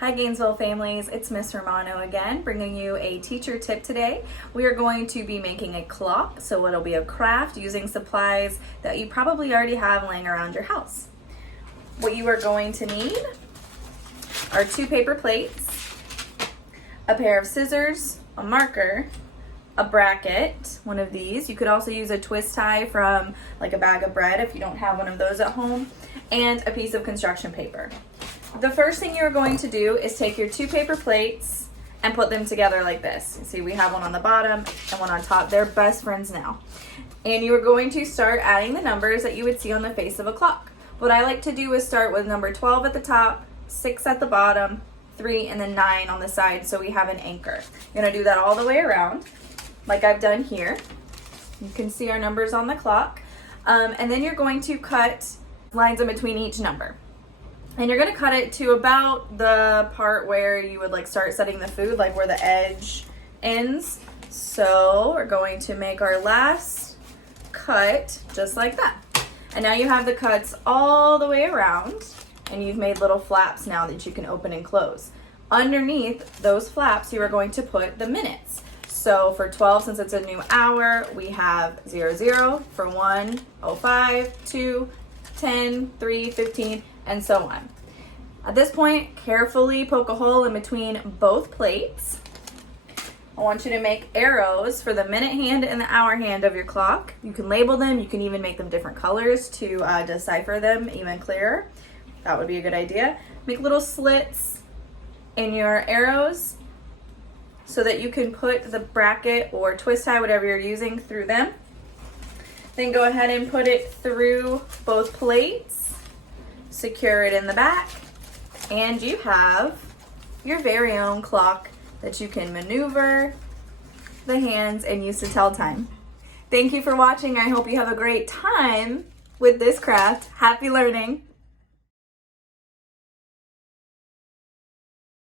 Hi Gainesville families, it's Miss Romano again, bringing you a teacher tip today. We are going to be making a clock, so it'll be a craft using supplies that you probably already have laying around your house. What you are going to need are 2 paper plates, a pair of scissors, a marker, a bracket, one of these. You could also use a twist tie from like a bag of bread if you don't have one of those at home, and a piece of construction paper. The first thing you're going to do is take your 2 paper plates and put them together like this. You see we have one on the bottom and one on top. They're best friends now. And you are going to start adding the numbers that you would see on the face of a clock. What I like to do is start with number 12 at the top, 6 at the bottom, 3, and then 9 on the side, so we have an anchor. You're gonna do that all the way around, like I've done here. You can see our numbers on the clock. And then you're going to cut lines in between each number. And you're gonna cut it to about the part where you would like start setting the food, like where the edge ends. So we're going to make our last cut just like that. And now you have the cuts all the way around, and you've made little flaps now that you can open and close. Underneath those flaps, you are going to put the minutes. So for 12, since it's a new hour, we have 00, for 1, 05, 2, 10, 3, 15, and so on. At this point, carefully poke a hole in between both plates. I want you to make arrows for the minute hand and the hour hand of your clock. You can label them, you can even make them different colors to decipher them even clearer. That would be a good idea. Make little slits in your arrows so that you can put the bracket or twist tie, whatever you're using, through them. Then go ahead and put it through both plates, secure it in the back, and you have your very own clock that you can maneuver the hands and use to tell time. Thank you for watching. I hope you have a great time with this craft. Happy learning.